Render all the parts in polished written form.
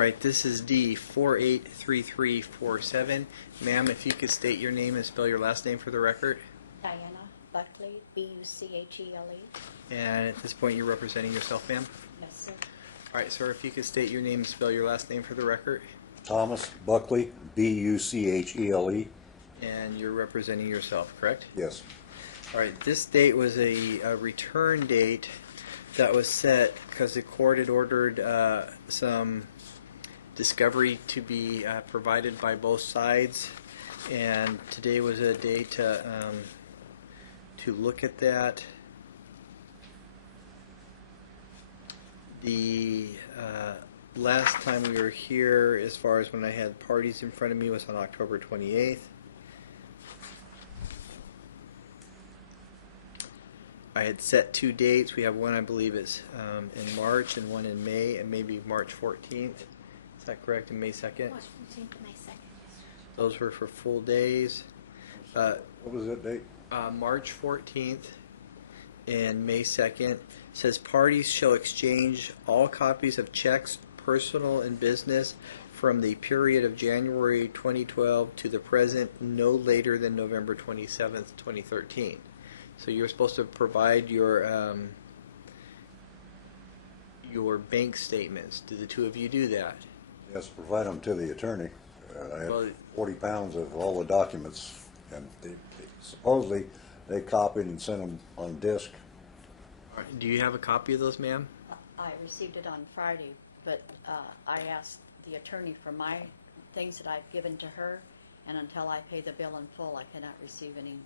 right, this is D 483347. Ma'am, if you could state your name and spell your last name for the record. Diana Buckley, Buchele. And at this point, you're representing yourself, ma'am? Yes, sir. All right, sir, if you could state your name and spell your last name for the record. Thomas Buckley, Buchele. And you're representing yourself, correct? Yes. All right, this date was a return date that was set because the court had ordered some discovery to be provided by both sides, and today was a day to look at that. The last time we were here, as far as when I had parties in front of me, was on October 28th. I had set two dates. We have one, I believe, is in March and one in May, and maybe March 14th. Is that correct? And May 2nd? March 14th, May 2nd. Those were for full days. What was that date? March 14th and May 2nd. Says parties shall exchange all copies of checks, personal and business, from the period of January 2012 to the present, no later than November 27th, 2013. So you're supposed to provide your bank statements. Do the two of you do that? Yes, provide them to the attorney. I have Well, 40 pounds of all the documents, and supposedly they copied and sent them on disk. Do you have a copy of those, ma'am? I received it on Friday, but I asked the attorney for my things that I've given to her, and until I pay the bill in full, I cannot receive anything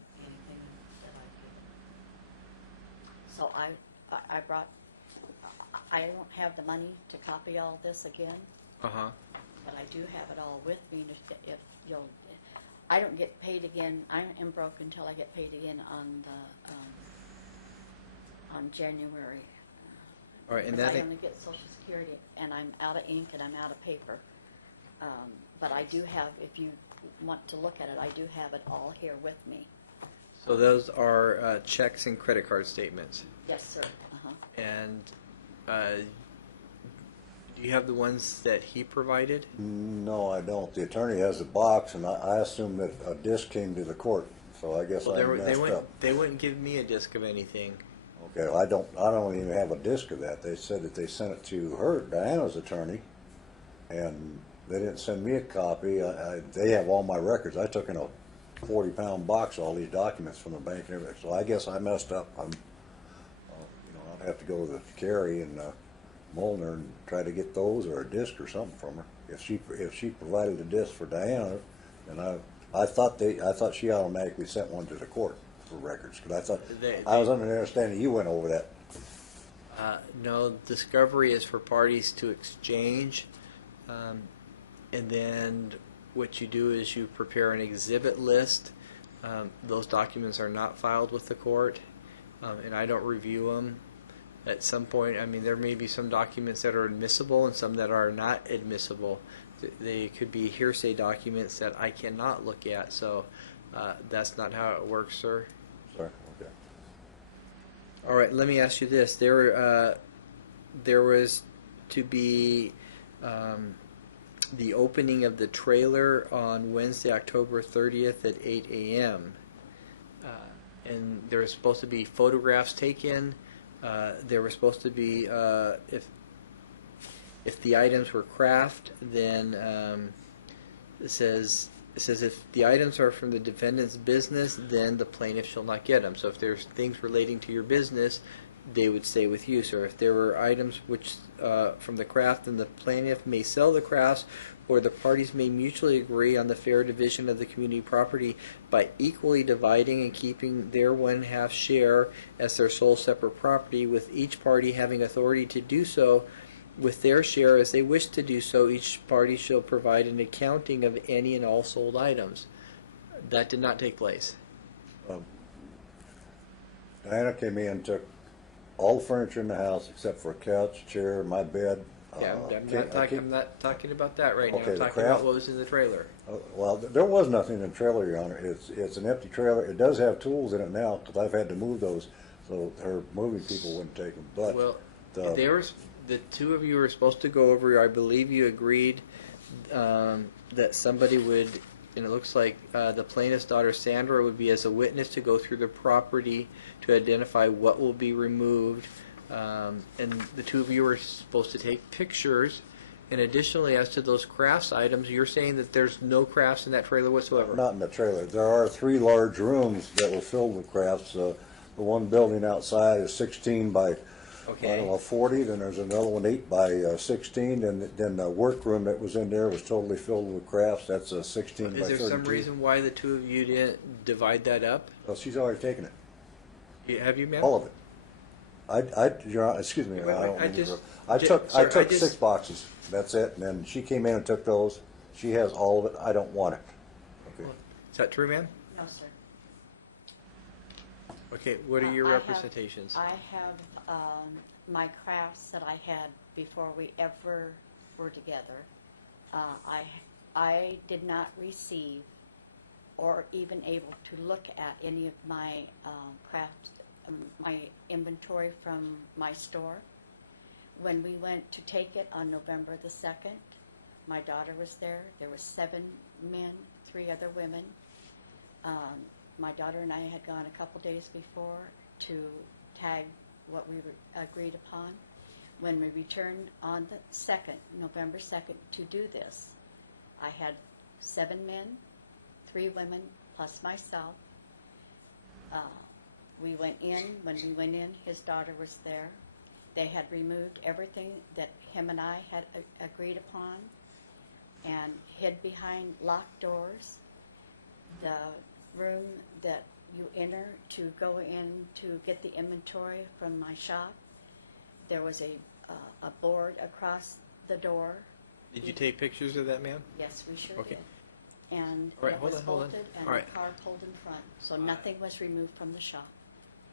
that I've given. So I brought, I don't have the money to copy all this again, Uh-huh. but I do have it all with me. If you'll, I don't get paid again. I am broke until I get paid again on January. All right, and Because that I only get Social Security, and I'm out of ink and I'm out of paper. But I do have, if you want to look at it, I do have it all here with me. so those are checks and credit card statements. Yes, sir. Uh-huh. And do you have the ones that he provided? No, I don't. The attorney has a box, and I assume that a disk came to the court, so I guess Well, I messed up. they wouldn't give me a disc of anything. Okay, well, I don't even have a disk of that. They said that they sent it to her, Diana's attorney, and they didn't send me a copy. They have all my records. I took in a 40-pound box all these documents from the bank and everything. So I guess I messed up. I'll have to go to Carrie and Molnar and try to get those or a disc or something from her. If she provided a disc for Diana, then I thought she automatically sent one to the court for records, because I thought I was under the understanding you went over that. No, discovery is for parties to exchange, and then what you do is you prepare an exhibit list. Those documents are not filed with the court, and I don't review them. At some point, I mean, there may be some documents that are admissible and some that are not admissible. They could be hearsay documents that I cannot look at, so that's not how it works, sir. Sorry, okay. All right, let me ask you this. There was to be the opening of the trailer on Wednesday, October 30th at 8 a.m. And there was supposed to be photographs taken. There were supposed to be, if the items were craft, then it says if the items are from the defendant's business, then the plaintiff shall not get them. So if there's things relating to your business, they would stay with you, sir. If there were items which from the craft, then the plaintiff may sell the crafts, or the parties may mutually agree on the fair division of the community property by equally dividing and keeping their 1/2 share as their sole separate property, with each party having authority to do so with their share as they wish to do so. Each party shall provide an accounting of any and all sold items. That did not take place. Diana came in and took all the furniture in the house except for a couch, chair, my bed. Yeah, I'm not talking about that right now. Okay, I'm the talking craft? about what was in the trailer. Well, there was nothing in the trailer, Your Honor. It's an empty trailer. It does have tools in it now, because I've had to move those, so her moving people wouldn't take them. But Well, the two of you were supposed to go over. I believe you agreed that somebody would, and it looks like the plaintiff's daughter Sandra would be as a witness to go through the property to identify what will be removed, and the two of you were supposed to take pictures. And additionally, as to those crafts items, you're saying that there's no crafts in that trailer whatsoever. Not in the trailer. There are 3 large rooms that were filled with crafts. The one building outside is 16 by I don't know, 40. Then there's another one 8 by 16. And then the workroom that was in there was totally filled with crafts. That's a 16 by 32. Is there some reason why the two of you didn't divide that up? Well, she's already taken it. Have you, ma'am? All of it. Your Honor, excuse me. I took 6 boxes. That's it. And then she came in and took those. She has all of it. I don't want it. Okay. Is that true, ma'am? No, sir. Okay, what are your I representations? I have my crafts that I had before we ever were together. I did not receive or even able to look at any of my crafts, my inventory from my store. When we went to take it on November the 2nd, my daughter was there. There were 7 men, 3 other women. My daughter and I had gone a couple days before to tag what we agreed upon. When we returned on the 2nd, November 2nd, to do this, I had 7 men, 3 women, plus myself. We went in. When we went in, his daughter was there. They had removed everything that him and I had agreed upon and hid behind locked doors. The room that you enter to go in to get the inventory from my shop, there was a board across the door. Did you take pictures of that, ma'am? Yes, we sure Okay. did. And All right, it hold was on, hold on. bolted and All right. the car pulled in front, so nothing was removed from the shop.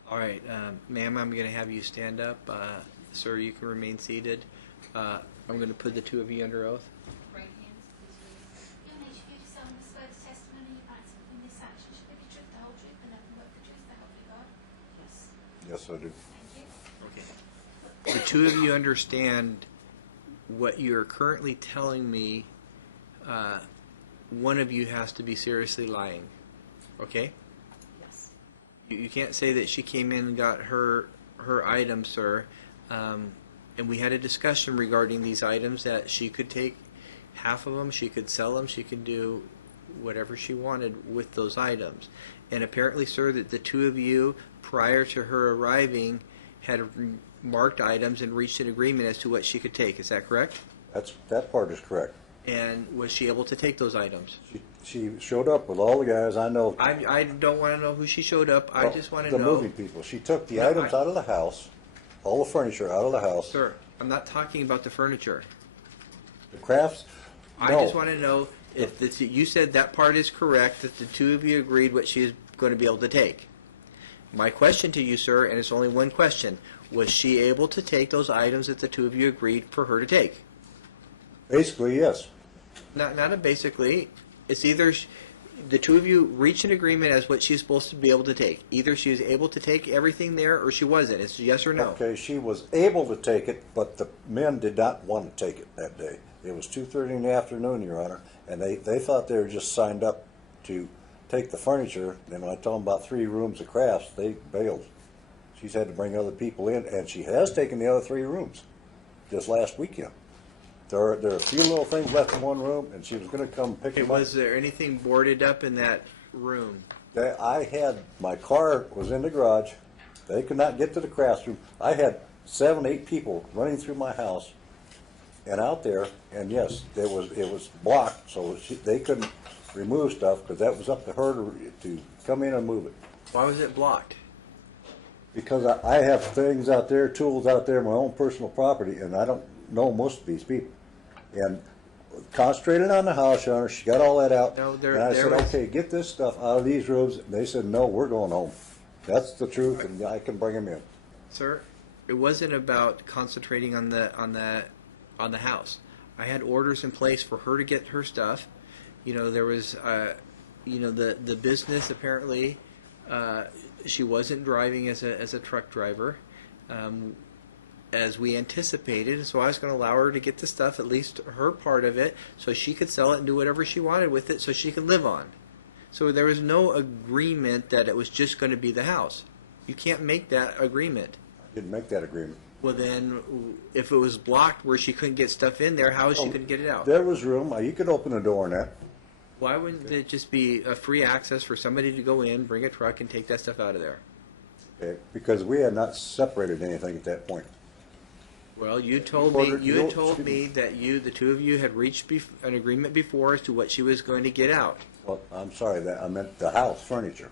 All right, ma'am, I'm going to have you stand up. Sir, you can remain seated. I'm going to put the two of you under oath. Right hands, please raise. You need to solemnly swear the testimony you might in this action should be the truth, the whole truth, and nothing but the truth, so help you God. Yes. Yes, I do. Thank you. Okay. The two of you understand what you're currently telling me. One of you has to be seriously lying. Okay? Yes. You can't say that she came in and got her items, sir. And we had a discussion regarding these items that she could take half of them, she could sell them, she could do whatever she wanted with those items. And apparently, sir, that the two of you, prior to her arriving, had marked items and reached an agreement as to what she could take. Is that correct? That part is correct. And was she able to take those items? She showed up with all the guys I know. I don't want to know who she showed up. I just want to the know. movie people. She took the items out of the house, all the furniture out of the house. Sir, I'm not talking about the furniture. The crafts. I just want to know if you said that part is correct, that the two of you agreed what she is going to be able to take. My question to you, sir, and it's only one question, was she able to take those items that the two of you agreed for her to take? Basically, yes. Not a basically. It's either the two of you reach an agreement as what she's supposed to be able to take. Either she was able to take everything there or she wasn't. It's yes or no. Okay, she was able to take it, but the men did not want to take it that day. It was 2:30 in the afternoon, Your Honor, and they thought they were just signed up to take the furniture. And when I told them about 3 rooms of crafts, they bailed. She's had to bring other people in, and she has taken the other 3 rooms just last weekend. There are a few little things left in one room, and she was going to come pick them up. Was there anything boarded up in that room? I had, my car was in the garage. They could not get to the crafts room. I had 7, 8 people running through my house and out there, and yes, it was blocked, so they couldn't remove stuff because that was up to her to come in and move it. Why was it blocked? Because I have things out there, tools out there, my own personal property, and I don't know most of these people. And concentrated on the house, Your Honor, she got all that out. No, and I said, okay, get this stuff out of these rooms. And they said, no, we're going home. That's the truth, and I can bring them in. Sir, it wasn't about concentrating on the house. I had orders in place for her to get her stuff. You know, there was, the business apparently. She wasn't driving as a truck driver. as we anticipated. So I was going to allow her to get the stuff, at least her part of it, so she could sell it and do whatever she wanted with it, so she could live on. So there was no agreement that it was just going to be the house. You can't make that agreement. Didn't make that agreement. Well, then, if it was blocked where she couldn't get stuff in there, how is she going to get it out? There was room. You could open the door in that. Why wouldn't it just be a free access for somebody to go in, bring a truck, and take that stuff out of there? Okay, because we had not separated anything at that point. Well, you told me that the two of you had reached an agreement before as to what she was going to get out. Well, I'm sorry, that I meant the house furniture.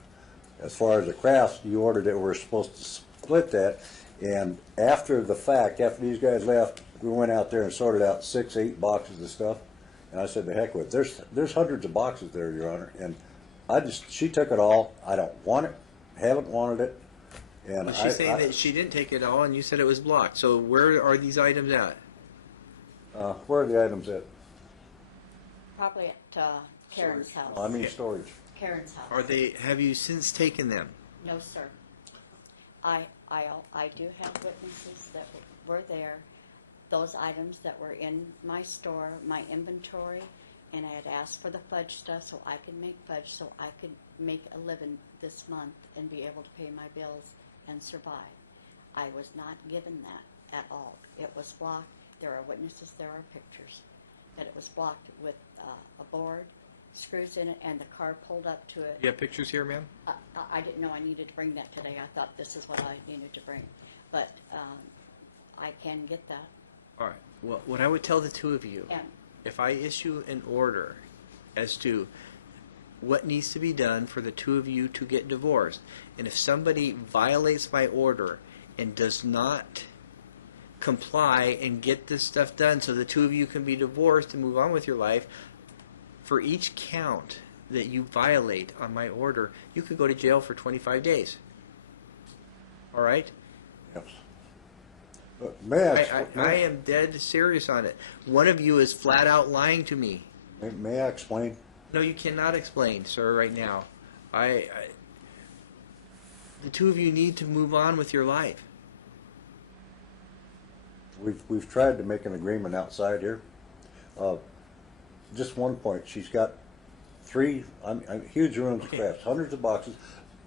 As far as the crafts, you ordered that we're supposed to split that, and after the fact, after these guys left, we went out there and sorted out 6, 8 boxes of stuff, and I said, "The heck with it. There's hundreds of boxes there, Your Honor," and she took it all. I don't want it, haven't wanted it. And Well, she's saying that she didn't take it all, and you said it was blocked. So where are these items at? where are the items at? Probably at Karen's house. I mean storage. Karen's house. Are they? Have you since taken them? No, sir. I do have witnesses that were there. Those items that were in my store, my inventory, and I had asked for the fudge stuff so I could make fudge, so I could make a living this month and be able to pay my bills and survive. I was not given that at all. It was blocked. There are witnesses, there are pictures, that it was blocked with a board, screws in it, and the car pulled up to it. You have pictures here, ma'am? I didn't know I needed to bring that today. I thought this is what I needed to bring. But I can get that. All right. Well, what I would tell the two of you, And if I issue an order as to what needs to be done for the two of you to get divorced, and if somebody violates my order and does not comply and get this stuff done so the two of you can be divorced and move on with your life, for each count that you violate on my order, you could go to jail for 25 days. All right? Yes. May I am dead serious on it. One of you is flat out lying to me. may I explain? No, you cannot explain, sir, right now. The two of you need to move on with your life. We've tried to make an agreement outside here. Just one point. She's got 3 huge rooms, Okay. crafts, hundreds of boxes.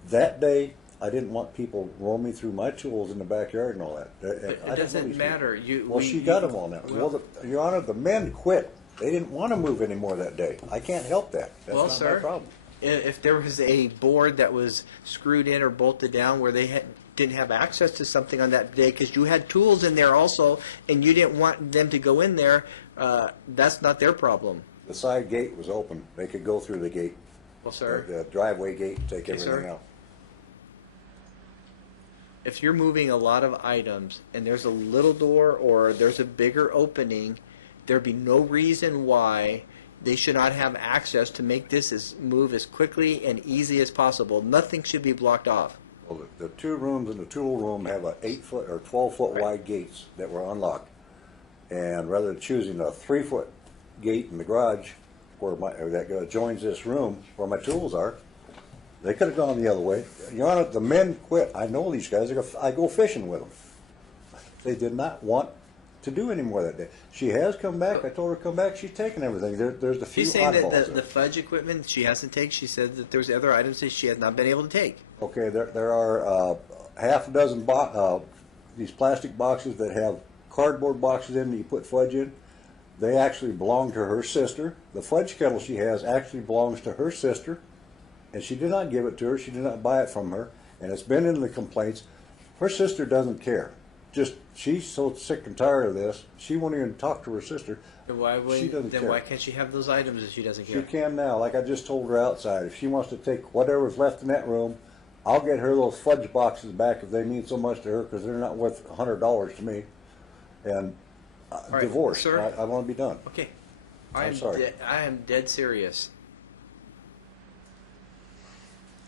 That day, I didn't want people roaming through my tools in the backyard and all that. It doesn't matter. She got them all now. Well, Your Honor, the men quit. They didn't want to move anymore that day. I can't help that. That's well, not sir, my problem. if there was a board that was screwed in or bolted down where they didn't have access to something on that day because you had tools in there also and you didn't want them to go in there, that's not their problem. The side gate was open. They could go through the gate. Well, sir, The driveway gate, take Okay, everything sir. out. if you're moving a lot of items and there's a little door or there's a bigger opening, there'd be no reason why they should not have access to make this move as quickly and easy as possible. Nothing should be blocked off. Well, the 2 rooms in the tool room have a 8-foot or 12-foot Right. wide gates that were unlocked. And rather than choosing a 3-foot gate in the garage that joins this room where my tools are, they could have gone the other way. Your Honor, the men quit. I know these guys. I go fishing with them. They did not want to do any more that day. She has come back. I told her to come back. She's taken everything. There's a few She's saying oddballs that there. the fudge equipment she hasn't taken. She said that there's other items that she has not been able to take. Okay, there are half a dozen these plastic boxes that have cardboard boxes in that you put fudge in. They actually belong to her sister. The fudge kettle she has actually belongs to her sister, and she did not give it to her. She did not buy it from her, and it's been in the complaints. Her sister doesn't care. Just she's so sick and tired of this. She won't even talk to her sister. Then why She doesn't care. why can't she have those items if she doesn't She care? can now, like I just told her outside. If she wants to take whatever's left in that room, I'll get her those fudge boxes back if they mean so much to her, because they're not worth $100 to me. And right, divorce. sir. I want to be done. Okay, I'm sorry. I am dead serious.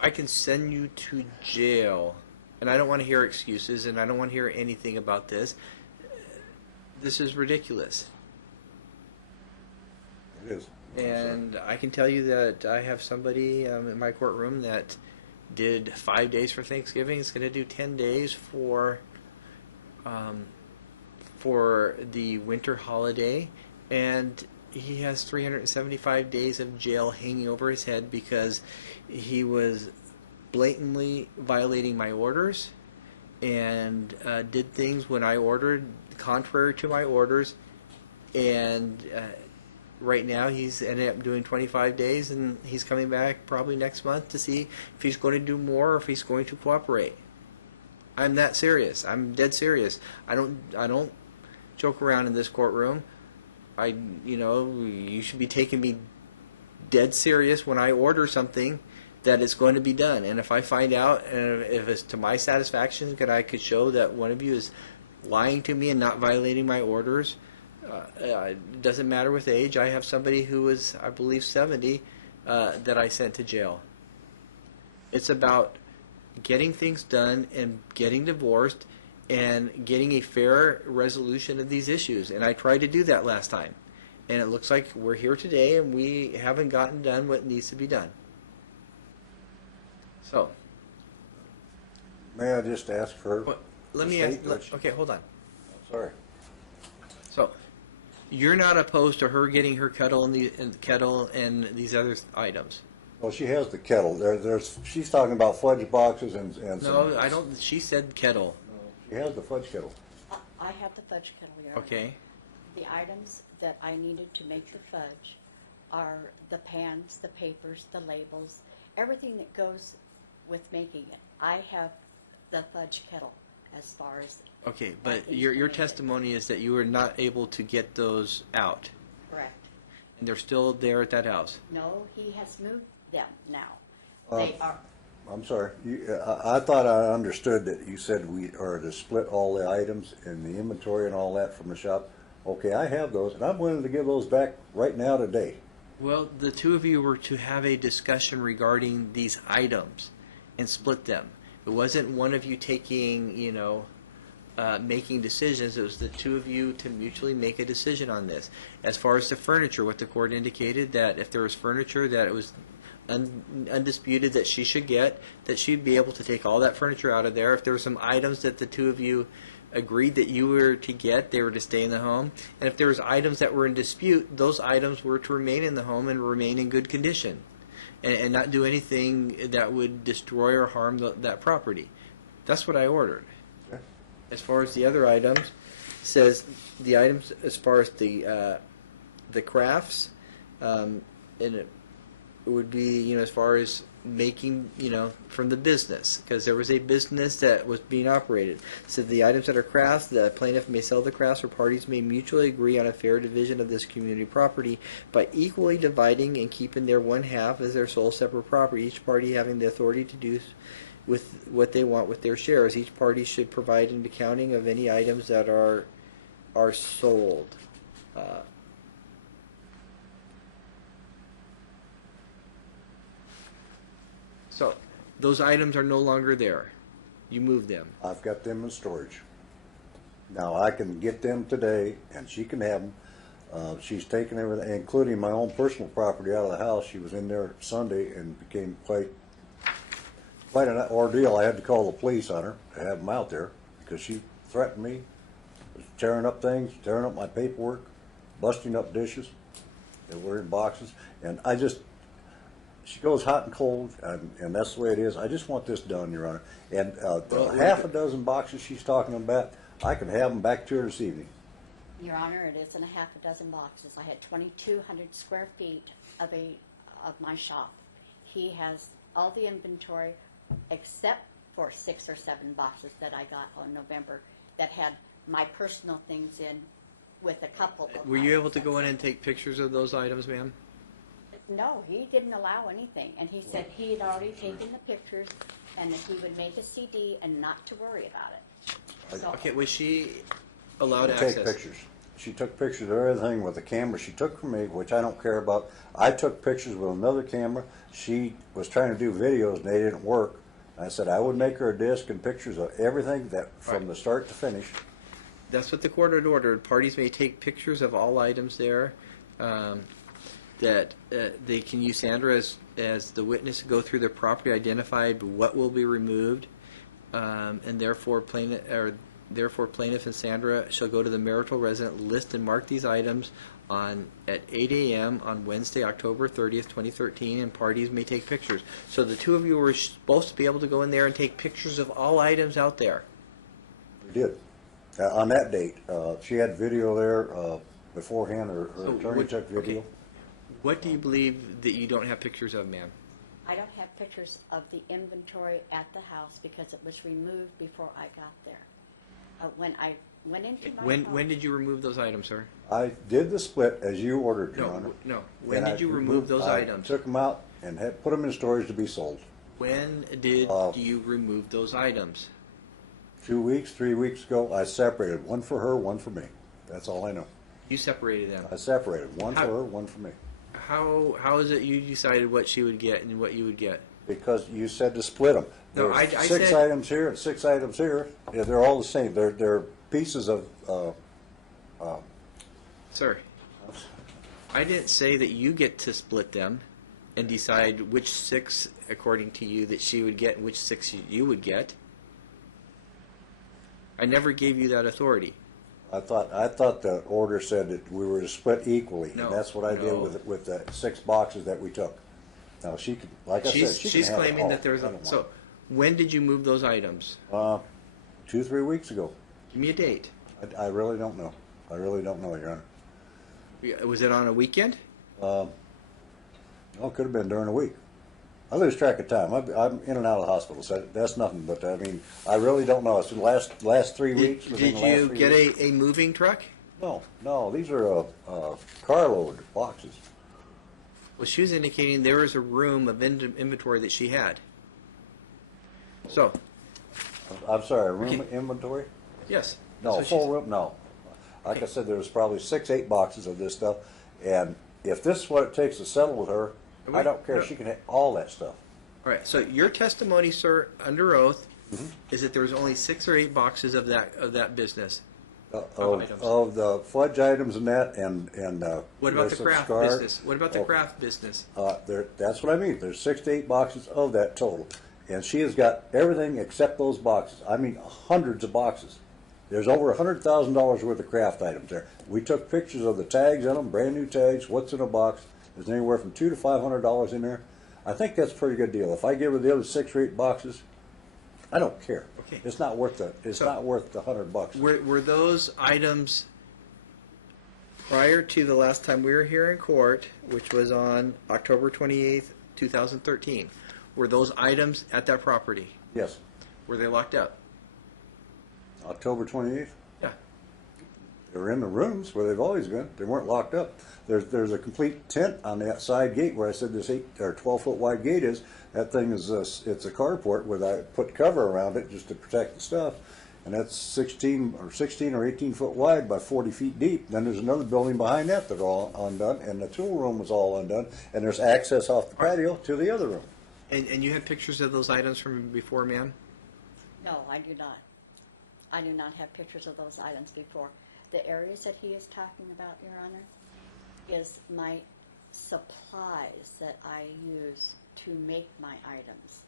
I can send you to jail, and I don't want to hear excuses, and I don't want to hear anything about this. This is ridiculous. It is. And I can tell you that I have somebody in my courtroom that did 5 days for Thanksgiving. It's going to do 10 days for for the winter holiday, and he has 375 days of jail hanging over his head because he was blatantly violating my orders and did things when I ordered contrary to my orders, and right now he's ended up doing 25 days, and he's coming back probably next month to see if he's going to do more or if he's going to cooperate. I'm that serious. I'm dead serious. I don't joke around in this courtroom. You should be taking me dead serious when I order something that it's going to be done. And if I find out, and if it's to my satisfaction that I could show that one of you is lying to me and not violating my orders, it doesn't matter with age. I have somebody who was, I believe, 70 that I sent to jail. It's about getting things done and getting divorced and getting a fair resolution of these issues. And I tried to do that last time. And it looks like we're here today and we haven't gotten done what needs to be done. So. May I just ask for Well, let me state ask. which- Okay, hold on. Sorry. So, you're not opposed to her getting her kettle and these other items? Well, she has the kettle. She's talking about fudge boxes and No, some, I don't. She said kettle. she has the fudge kettle. I have the fudge kettle, Your Honor. Okay. The items that I needed to make the fudge are the pans, the papers, the labels, everything that goes with making it. I have the fudge kettle as far as Okay, but your testimony is that you were not able to get those out, correct. and they're still there at that house. No, he has moved them now. Uh, They are, I'm sorry. I thought I understood that you said we are to split all the items in the inventory and all that from the shop. Okay, I have those, and I'm willing to give those back right now today. Well, the two of you were to have a discussion regarding these items and split them. It wasn't one of you taking, making decisions. It was the two of you to mutually make a decision on this. As far as the furniture, what the court indicated, that if there was furniture that it was undisputed that she should get, that she'd be able to take all that furniture out of there. If there were some items that the two of you agreed that you were to get, they were to stay in the home. And if there was items that were in dispute, those items were to remain in the home and remain in good condition, and not do anything that would destroy or harm that property. That's what I ordered. Okay. As far as the other items, says the items as far as the crafts, and it would be, as far as making, from the business, because there was a business that was being operated. So the items that are crafts, the plaintiff may sell the crafts, or parties may mutually agree on a fair division of this community property by equally dividing and keeping their one half as their sole separate property, each party having the authority to do with what they want with their shares. Each party should provide an accounting of any items that are sold. So, those items are no longer there. You moved them. I've got them in storage. Now, I can get them today, and she can have them. She's taken everything, including my own personal property, out of the house. She was in there Sunday and became quite an ordeal. I had to call the police on her to have them out there because she threatened me, was tearing up things, tearing up my paperwork, busting up dishes that were in boxes, and she goes hot and cold, and that's the way it is. I just want this done, Your Honor. And the half a dozen boxes she's talking about, I can have them back to her this evening. Your Honor, it isn't a half a dozen boxes. I had 2,200 square feet of my shop. He has all the inventory except for 6 or 7 boxes that I got on November that had my personal things in with a couple of Were you able to items. go in and take pictures of those items, ma'am? No, he didn't allow anything, and he said he had already taken the pictures and that he would make a CD and not to worry about it. So, Okay, was she allowed Take access? pictures. She took pictures of everything with the camera she took from me, which I don't care about. I took pictures with another camera. She was trying to do videos and they didn't work. I said I would make her a disc and pictures of everything that from Right. the start to finish. That's what the court had ordered. Parties may take pictures of all items there. That they can use Sandra as the witness to go through the property, identify what will be removed, and therefore therefore plaintiff and Sandra shall go to the marital resident, list and mark these items at 8 a.m. on Wednesday, October 30th, 2013, and parties may take pictures. So the two of you were supposed to be able to go in there and take pictures of all items out there. We did. On that date, she had video there beforehand, or So attorney what- took video. okay. What do you believe that you don't have pictures of, ma'am? I don't have pictures of the inventory at the house because it was removed before I got there. When I went into my home. When did you remove those items, sir? I did the split as you ordered, Your No, Honor. no. When And did I you remove those I items? took them out and had put them in storage to be sold. When did Uh, you remove those items? 2 weeks, 3 weeks ago, I separated one for her, one for me. That's all I know. You separated them. I separated one for How- her, one for me. How is it you decided what she would get and what you would get? Because you said to split them. No, There's I six said- items here and 6 items here. Yeah, they're all the same. They're pieces of. Sir, I didn't say that you get to split them and decide which 6, according to you, that she would get and which 6 you would get. I never gave you that authority. I thought the order said that we were to split equally, No, and that's what I did no. with the 6 boxes that we took. Now she could, like I said, she She's can have it claiming all. that there's I a. don't So, mind. when did you move those items? 2, 3 weeks ago. Give me a date. I really don't know. I really don't know, Your Honor. Was it on a weekend? Oh, it could have been during the week. I lose track of time. I'm in and out of the hospital, so that's nothing. But I mean, I really don't know. It's the last 3 weeks. within Did the last you 3 get weeks. a moving truck? No. These are carload boxes. Well, she was indicating there was a room of inventory that she had. So, I'm sorry, room Okay. inventory? yes. No, that's what full she's- room. No. Like I Okay. said, there was probably 6, 8 boxes of this stuff, and if this is what it takes to settle with her, I don't care. No. She can have all that stuff. All right. So your testimony, sir, under oath, Mm-hmm. is that there was only 6 or 8 boxes of that business. Of items. the fudge items and that, and What about there's the some craft scar. business? What about the Oh, craft business? That's what I mean. There's 6 to 8 boxes of that total, and she has got everything except those boxes. I mean, hundreds of boxes. There's over $100,000 worth of craft items there. We took pictures of the tags in them, brand new tags. What's in a box? There's anywhere from $200 to $500 in there. I think that's a pretty good deal. If I give her the other 6 or 8 boxes, I don't care. Okay. It's not worth the. It's So- not worth the $100. Were those items prior to the last time we were here in court, which was on October 28th, 2013? Were those items at that property? Yes. Were they locked up? October 28th. Yeah. They were in the rooms where they've always been. They weren't locked up. There's a complete tent on that side gate where I said this 8 or 12-foot wide gate is. That thing is it's a carport where I put cover around it just to protect the stuff, and that's 16 or 18 foot wide by 40 feet deep. Then there's another building behind that that's all undone, and the tool room was all undone, and there's access off the patio to the other room. And you had pictures of those items from before, ma'am? No, I do not. I do not have pictures of those items before. The areas that he is talking about, Your Honor, is my supplies that I use to make my items.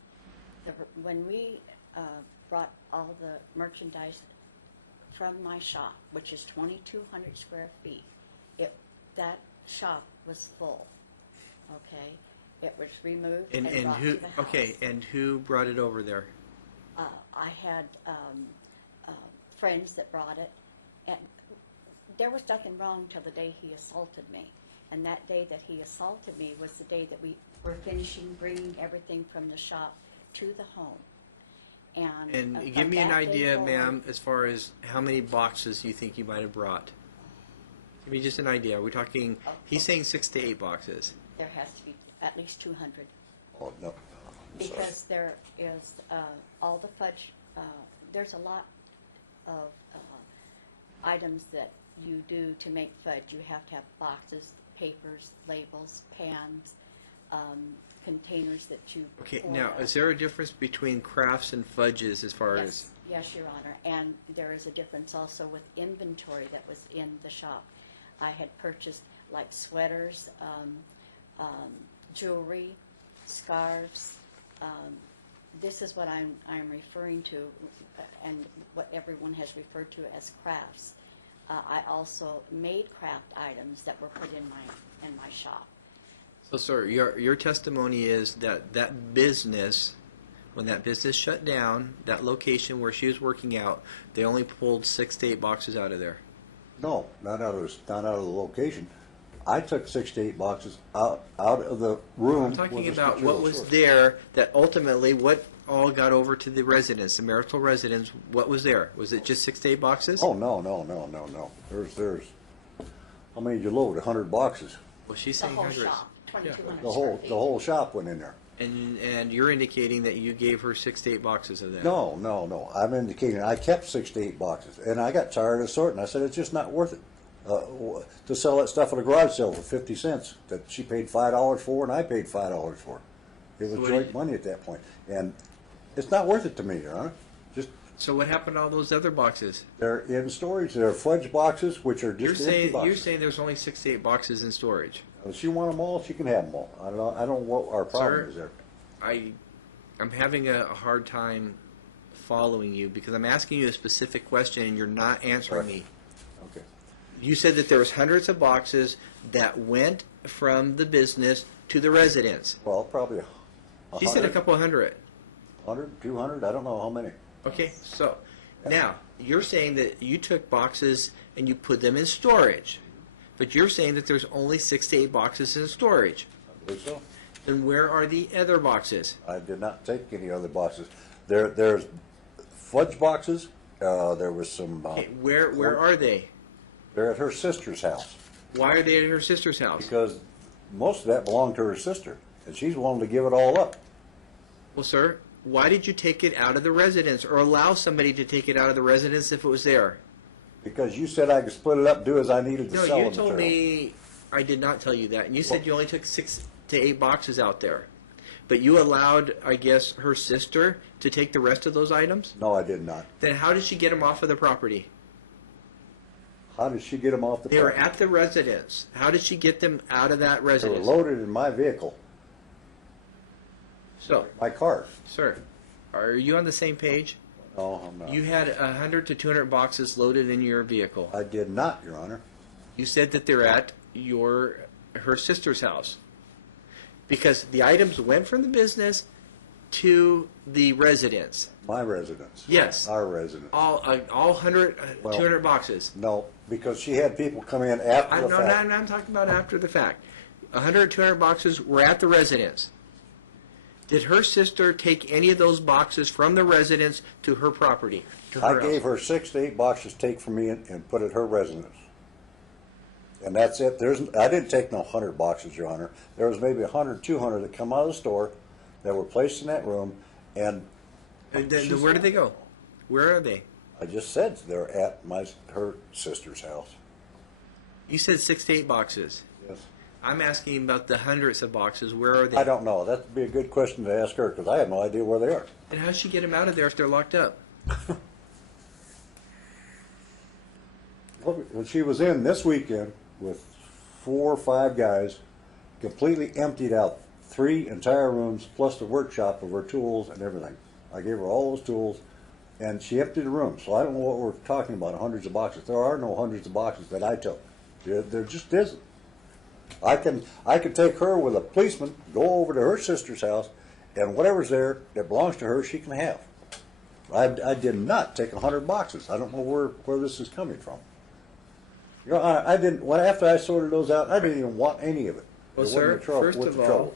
When we brought all the merchandise from my shop, which is 2,200 square feet, that shop was full. Okay, it was removed and And brought who? to the house. Okay. And who brought it over there? I had friends that brought it, and there was nothing wrong till the day he assaulted me. And that day that he assaulted me was the day that we were finishing bringing everything from the shop to the home. And And give from me an that day idea, forward- ma'am, as far as how many boxes you think you might have brought. Give me just an idea. We're talking. He's saying 6 to 8 boxes. There has to be at least 200. Oh no. I'm sorry. Because there is all the fudge, there's a lot of items that you do to make fudge. You have to have boxes, papers, labels, pans, containers that you Okay. pour Now, out. is there a difference between crafts and fudges as far as? Yes, Your Honor. And there is a difference also with inventory that was in the shop. I had purchased like sweaters, jewelry, scarves, this is what I'm referring to, and what everyone has referred to as crafts. I also made craft items that were put in my shop. So, sir, your testimony is that that business, when that business shut down, that location where she was working out, they only pulled 6 to 8 boxes out of there. No, not out of the location. I took 6 to 8 boxes out of the room. I'm talking where this about material what was sourced. there that ultimately, what all got over to the residence, the marital residence. What was there? Was it just 6 to 8 boxes? Oh, no. There's. How many did you load? 100 boxes. Well, she's The saying whole hundreds. shop, 2,200 The square feet. whole shop went in there. And you're indicating that you gave her 6 to 8 boxes of that. No. I'm indicating I kept 6 to 8 boxes, and I got tired of sorting. I said it's just not worth it to sell that stuff at a garage sale for 50 cents that she paid $5 for, and I paid $5 for. It So was what joint did- money at that point, and it's not worth it to me, Your Honor. Just So what happened to all those other boxes? they're in storage. They're Fudge boxes, which are You're just empty saying boxes. there's only 6 to 8 boxes in storage. If she want them all, she can have them all. I don't know what our problem Sir? is there. I'm having a hard time following you because I'm asking you a specific question and you're not answering Right. me. Okay. You said that there was hundreds of boxes that went from the business to the residence. Well, probably She said a couple hundred. 100, 200, I don't know how many. Okay, so now you're saying that you took boxes and you put them in storage, but you're saying that there's only 6 to 8 boxes in storage. I believe so. Then where are the other boxes? I did not take any other boxes. There's Fudge boxes. There was some. Okay, where are they? They're at her sister's house Why are they at her sister's house? because most of that belonged to her sister, and she's willing to give it all up. Well, sir, why did you take it out of the residence or allow somebody to take it out of the residence if it was there? Because you said I could split it up, do as I needed to No, sell you the told material. me I did not tell you that, and you said Well- you only took 6 to 8 boxes out there. But you allowed, I guess, her sister to take the rest of those items? No, I did not. Then how did she get them off of the property? How did she get them off the They were property? at the residence. How did she get them out of that They were residence? loaded in my vehicle, So, my car. sir, are you on the same page? No, I'm not. You had 100 to 200 boxes loaded in your vehicle. I did not, Your Honor. You said that they're at her sister's house. Because the items went from the business to the residence. My residence. Yes. Our residence. All 100, Well- 200 boxes. No, because she had people come in after the fact. I'm talking about after the fact. 100, 200 boxes were at the residence. Did her sister take any of those boxes from the residence to her property? To I her gave house? her 6 to 8 boxes take from me and put at her residence. And that's it. I didn't take no 100 boxes, Your Honor. There was maybe 100, 200 that come out of the store that were placed in that room, and And then where did they go? Where are they? I just said they're at her sister's house. You said 6 to 8 boxes. Yes. I'm asking about the hundreds of boxes. Where are they? I don't know. That'd be a good question to ask her because I have no idea where they are. And how does she get them out of there if they're locked up? When she was in this weekend with 4 or 5 guys, completely emptied out 3 entire rooms plus the workshop of her tools and everything. I gave her all those tools, and she emptied the room. So I don't know what we're talking about, hundreds of boxes. There are no hundreds of boxes that I took. There just isn't. I can take her with a policeman, go over to her sister's house, and whatever's there that belongs to her, she can have. I did not take 100 boxes. I don't know where this is coming from. You know, I didn't. After I sorted those out, I didn't even want any of it. Well, It wasn't sir, the trouble- first with of the all, trouble.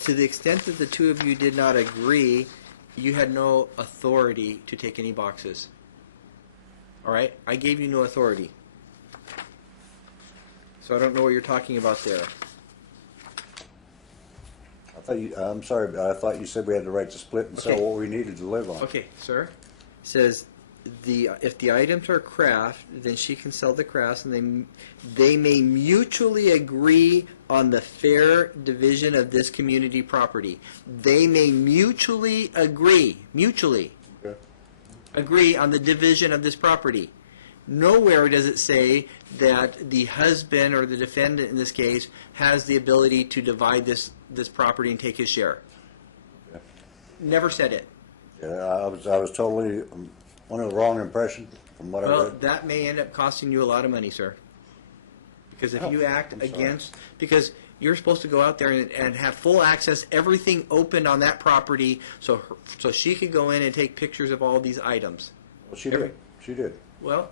to the extent that the two of you did not agree, you had no authority to take any boxes. All right? I gave you no authority. So I don't know what you're talking about there. I'm sorry, but I thought you said we had the right to split and sell Okay. what we needed to live on. Okay, sir. It says if the items are craft, then she can sell the crafts, and they may mutually agree on the fair division of this community property. They may mutually agree Okay. on the division of this property. Nowhere does it say that the husband or the defendant in this case has the ability to divide this property and take his share. Okay. never said it. Yeah, I was totally under the wrong impression from what I Well, read. that may end up costing you a lot of money, sir. Because if Oh, you act I'm sorry. against, because you're supposed to go out there and have full access, everything open on that property, so she could go in and take pictures of all these items. Well, she did. She did. Well,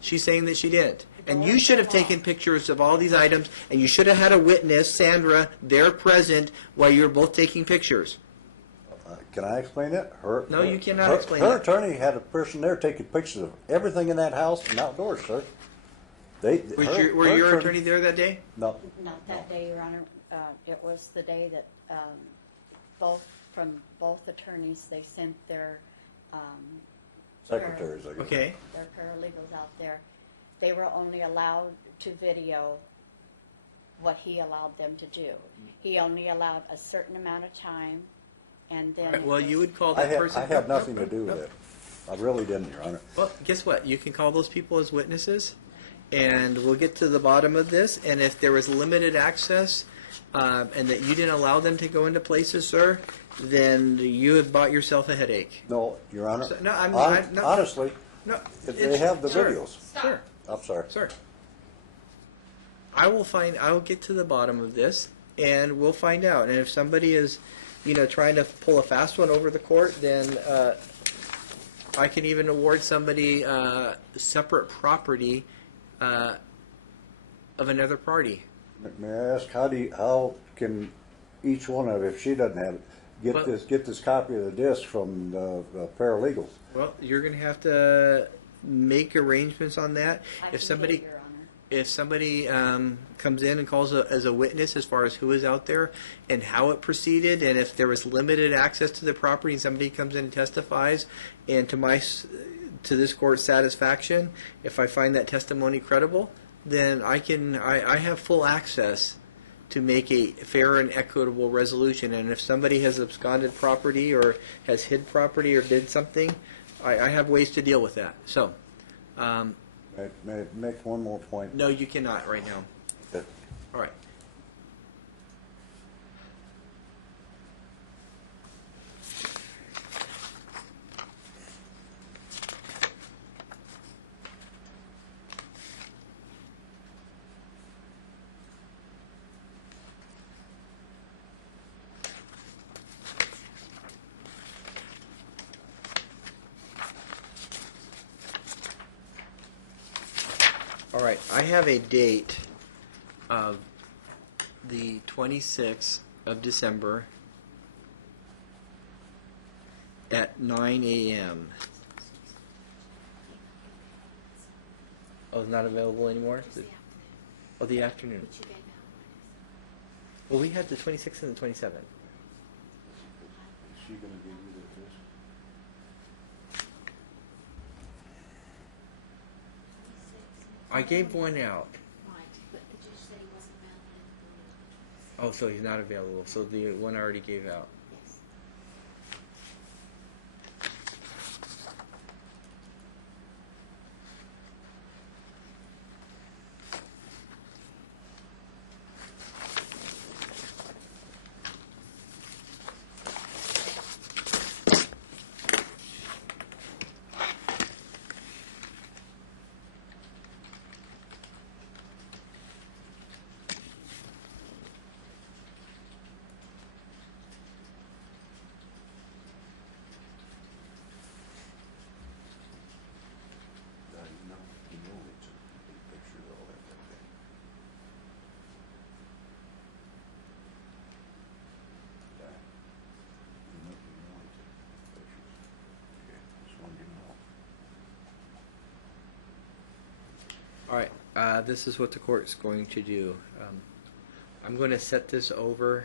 she's saying that she didn't. And Going you should have along. taken pictures of all these items, and you should have had a witness, Sandra, there present while you're both taking pictures. Can I explain that? No, you cannot her, explain her that. attorney had a person there taking pictures of everything in that house and outdoors, sir. Were your attorney there that day? No. Not that day, Your Honor. It was the day that from both attorneys, they sent their Secretaries, I guess. Okay. their paralegals out there. They were only allowed to video what he allowed them to do. He only allowed a certain amount of time, and then. Right, well, you would call I that person. had nothing Nope, to do with nope. it. I really didn't, Your Honor. Well, guess what? You can call those people as witnesses, and we'll get to the bottom of this. And if there was limited access, and that you didn't allow them to go into places, sir, then you have bought yourself a headache. No, Your Honor. So, no, I'm- no. Honestly, No, if they have the sir, videos. Sir, I'm sorry. sir. I'll get to the bottom of this, and we'll find out. And if somebody is, trying to pull a fast one over the court, then I can even award somebody separate property of another party. May I ask, how can each one of, if she doesn't have it, Well- get this copy of the disc from the paralegals? Well, you're going to have to make arrangements on that. I If can somebody, get it, Your Honor. if somebody comes in and calls as a witness as far as who is out there and how it proceeded, and if there was limited access to the property, and somebody comes in and testifies, and to this court's satisfaction, if I find that testimony credible, then I have full access to make a fair and equitable resolution. And if somebody has absconded property or has hid property or did something, I have ways to deal with that. So, May I make one more point? no, you cannot right now. That All right. All right, I have a date of the 26th of December at 9 a.m. Oh, it's not available anymore? Just the afternoon, Oh, the afternoon. which you gave out. Well, we had the 26th and the 27th. Is she going to give you the disc? 26. I gave one out. Right, but the judge said he wasn't available. Oh, so he's not available. So the one I already gave out. Yes. You know they took big pictures of all that day. Yeah. You know they took pictures. Okay, just wanted you to know. All right, this is what the court's going to do. I'm going to set this over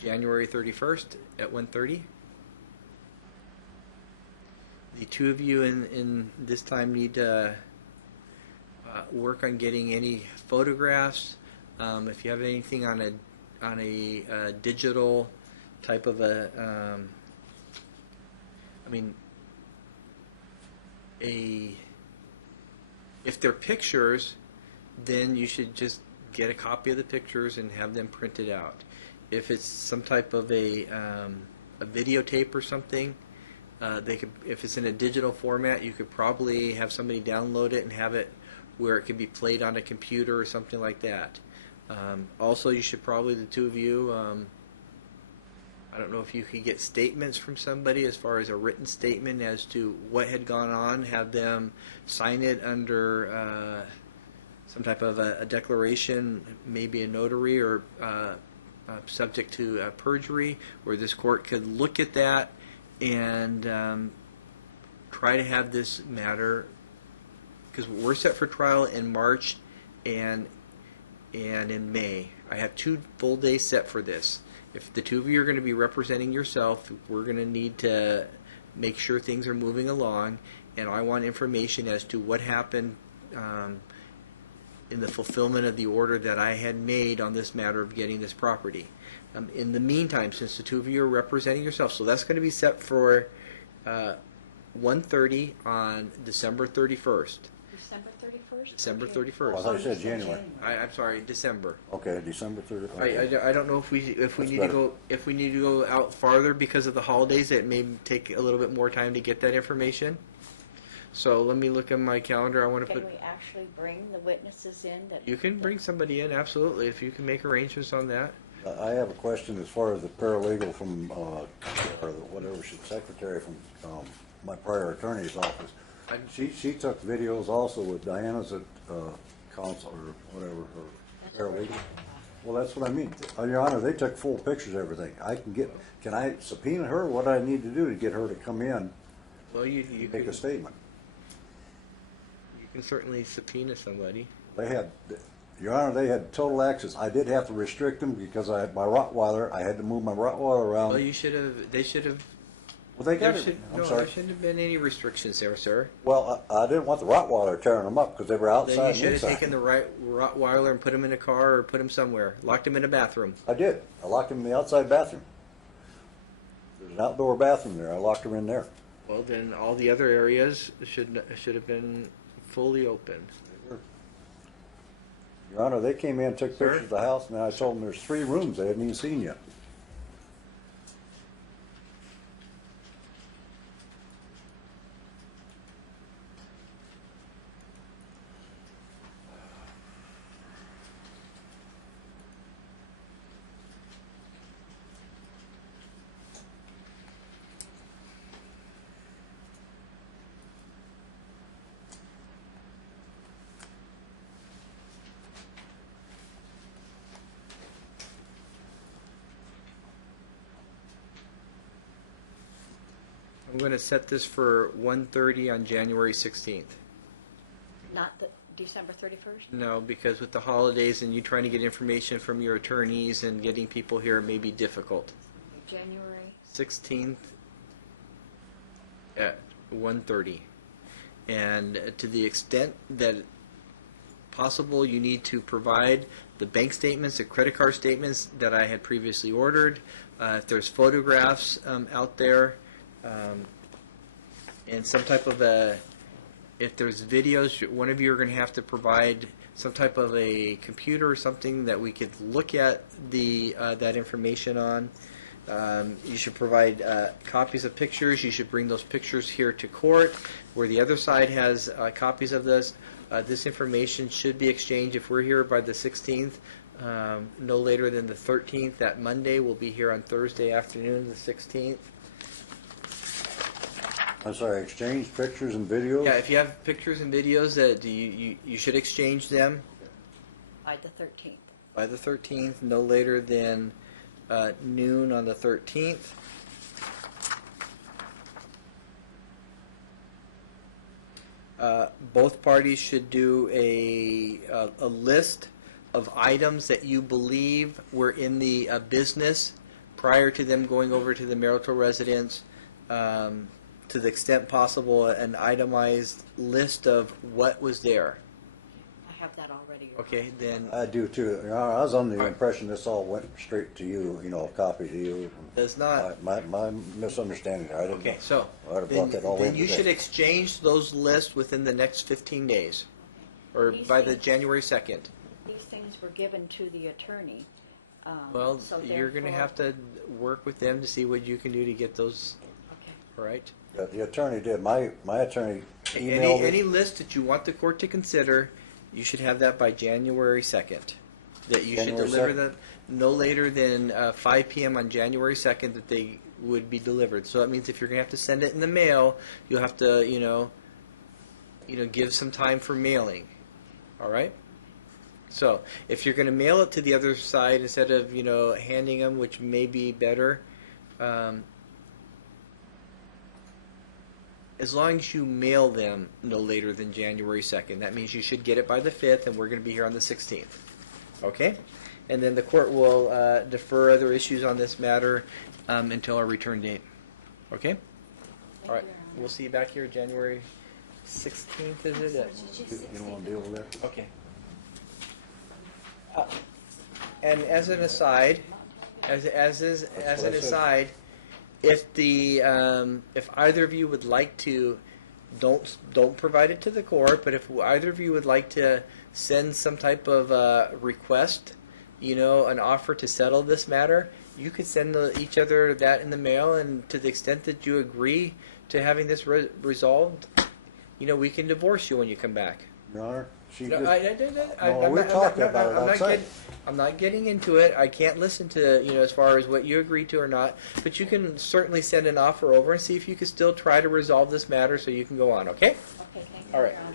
January 31st at 1:30. The two of you in this time need to work on getting any photographs. If you have anything on a digital type of if they're pictures, then you should just get a copy of the pictures and have them printed out. If it's some type of a a videotape or something. They could, if it's in a digital format, you could probably have somebody download it and have it where it can be played on a computer or something like that. Also, you should probably, the two of you, I don't know if you could get statements from somebody as far as a written statement as to what had gone on, have them sign it under some type of a declaration, maybe a notary or subject to perjury, where this court could look at that and try to have this matter, because we're set for trial in March and in May. I have 2 full days set for this. If the two of you are going to be representing yourself, we're going to need to make sure things are moving along, and I want information as to what happened in the fulfillment of the order that I had made on this matter of getting this property. In the meantime, since the two of you are representing yourself, so that's going to be set for 1:30 on December 31st. December 31st? December Okay. 31st. I thought you said January. I'm sorry, December. Okay, December 30th. I don't know if we That's need better. to go out farther because of the holidays. It may take a little bit more time to get that information. So let me look at my calendar. I want to Can put. we actually bring the witnesses in? That You can bring somebody in, absolutely, if you can make arrangements on that. I have a question as far as the paralegal from, or whatever, secretary from my prior attorney's office. She took videos also with Diana's counsel or whatever, her paralegal. Well, that's what I mean. Your Honor, they took full pictures of everything. Can I subpoena her? What do I need to do to get her to come in Well, you and make a statement? You can certainly subpoena somebody. They had, Your Honor, they had total access. I did have to restrict them because I had my Rottweiler. I had to move my Rottweiler around. Well, they should have. Well, they got There it. should, I'm no, sorry. there shouldn't have been any restrictions there, sir. Well, I didn't want the Rottweiler tearing them up because they were Then outside you and should have inside. taken the Rottweiler and put him in a car or put him somewhere. Locked him in a bathroom. I did. I locked him in the outside bathroom. There's an outdoor bathroom there. I locked him in there. Well, then all the other areas should have been fully open. Your Honor, they came in, took Sir? pictures of the house, and I told them there's 3 rooms they hadn't even seen yet. I'm going to set this for 1:30 on January 16th. Not the December 31st? No, because with the holidays and you trying to get information from your attorneys and getting people here may be difficult. January? 16th at 1:30. And to the extent that possible, you need to provide the bank statements, the credit card statements that I had previously ordered. If there's photographs out there, and some type of if there's videos, one of you are going to have to provide some type of a computer or something that we could look at that information on. You should provide copies of pictures. You should bring those pictures here to court, where the other side has copies of this. This information should be exchanged if we're here by the 16th, no later than the 13th. That Monday, we'll be here on Thursday afternoon, the 16th. I'm sorry, exchange pictures and videos? Yeah, if you have pictures and videos, that you should exchange them By the 13th. by the 13th, no later than noon on the 13th. Both parties should do a list of items that you believe were in the business prior to them going over to the marital residence. To the extent possible, an itemized list of what was there. I have that already. Your Okay, then I do too. Your Honor, I was under the impression this all went straight to you, a copy to you. does not. My misunderstanding, I didn't know. Okay, so I'd have brought that all then in you today. should exchange those lists within the next 15 days, or These by the things- January 2nd. These things were given to the attorney Well, so you're going to therefore- have to work with them to see what you can do to get those Okay. right. The attorney did. My attorney Any emailed any it. list that you want the court to consider, you should have that by January 2nd. That you should January deliver 2nd? them no later than 5 p.m. on January 2nd that they would be delivered. So that means if you're going to have to send it in the mail, you'll have to, give some time for mailing. All right? So if you're going to mail it to the other side instead of, handing them, which may be better, as long as you mail them no later than January 2nd. That means you should get it by the 5th, and we're going to be here on the 16th. Okay? And then the court will defer other issues on this matter until our return date. Okay? Thank All right. you, Your Honor. We'll see you back here January 16th, is it? You don't want to deal with that? Okay. And as an aside, as an what I said. aside, if either of you would like to, don't provide it to the court. But if either of you would like to send some type of request, an offer to settle this matter, you could send each other that in the mail. And to the extent that you agree to having this resolved, we can divorce you when you come back. Your Honor, she No, just. I'm we're not- talking I'm not- about it I'm not outside. I'm not getting into it. I can't listen to, as far as what you agree to or not. But you can certainly send an offer over and see if you can still try to resolve this matter so you can go on, okay? Okay, thank you, All right. Your Honor.